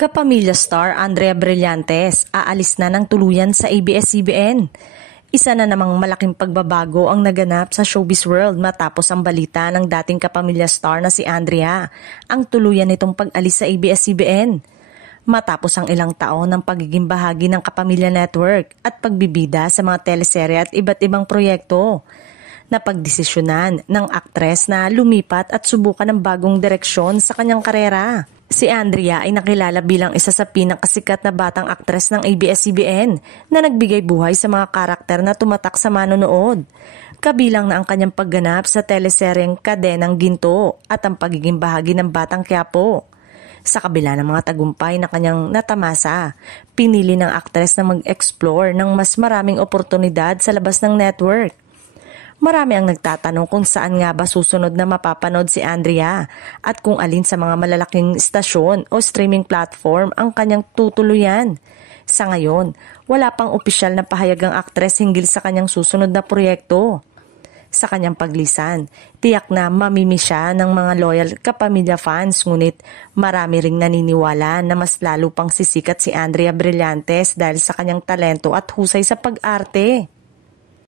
Kapamilya star Andrea Brillantes aalis na ng tuluyan sa ABS-CBN. Isa na namang malaking pagbabago ang naganap sa showbiz world matapos ang balita ng dating kapamilya star na si Andrea ang tuluyan nitong pag-alis sa ABS-CBN. Matapos ang ilang taon ng pagiging bahagi ng Kapamilya Network at pagbibida sa mga teleserye at iba't ibang proyekto, napagdesisyonan ng aktres na lumipat at subukan ng bagong direksyon sa kanyang karera. Si Andrea ay nakilala bilang isa sa pinakasikat na batang aktres ng ABS-CBN na nagbigay buhay sa mga karakter na tumatak sa manonood. Kabilang na ang kanyang pagganap sa teleseryeng Kadenang Ginto at ang pagiging bahagi ng Batang Quiapo. Sa kabila ng mga tagumpay na kanyang natamasa, pinili ng aktres na mag-explore ng mas maraming oportunidad sa labas ng network. Marami ang nagtatanong kung saan nga ba susunod na mapapanood si Andrea at kung alin sa mga malalaking istasyon o streaming platform ang kanyang tutuluyan. Sa ngayon, wala pang opisyal na pahayag ang aktres hinggil sa kanyang susunod na proyekto. Sa kanyang paglisan, tiyak na mamimi siya ng mga loyal kapamilya fans, ngunit marami ring naniniwala na mas lalo pang sisikat si Andrea Brillantes dahil sa kanyang talento at husay sa pag-arte.